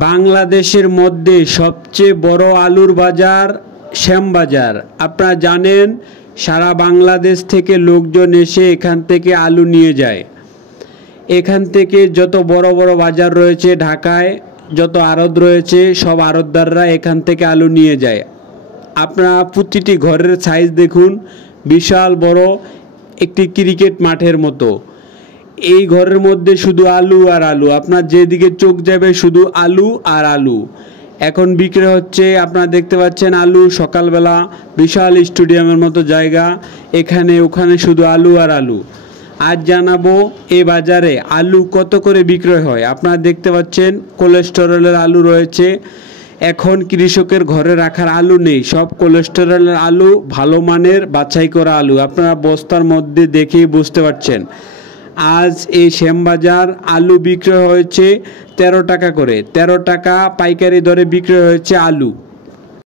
বাংলাদেশের মধ্যে সবচেয়ে বড় আলুর বাজার শ্যামবাজার। আপনারা জানেন সারা বাংলাদেশ থেকে লোকজন এসে এখান থেকে আলু নিয়ে যায়। এখান থেকে যত বড় বড় বাজার রয়েছে ঢাকায়, যত আড়ত রয়েছে সব আড়তদাররা এখান থেকে আলু নিয়ে যায়। আপনারা প্রতিটি ঘরের সাইজ দেখুন, বিশাল বড় একটি ক্রিকেট মাঠের মতো। এই ঘরের মধ্যে শুধু আলু আর আলু, আপনার যেদিকে চোখ যাবে শুধু আলু আর আলু। এখন বিক্রি হচ্ছে, আপনারা দেখতে পাচ্ছেন আলু। সকালবেলা বিশাল স্টেডিয়ামের মতো জায়গা, এখানে ওখানে শুধু আলু আর আলু। আজ জানাবো এই বাজারে আলু কত করে বিক্রয় হয়। আপনারা দেখতে পাচ্ছেন কোলেস্টেরলের আলু রয়েছে। এখন কৃষকের ঘরে রাখার আলু নেই, সব কোলেস্টেরলের আলু, ভালো মানের বাছাই করা আলু। আপনারা বস্তার মধ্যে দেখেই বুঝতে পারছেন। আজ এই শ্যামবাজার আলু বিক্রয় হয়েছে 13 টাকা করে। 13 টাকা পাইকারি দরে বিক্রয় হয়েছে আলু।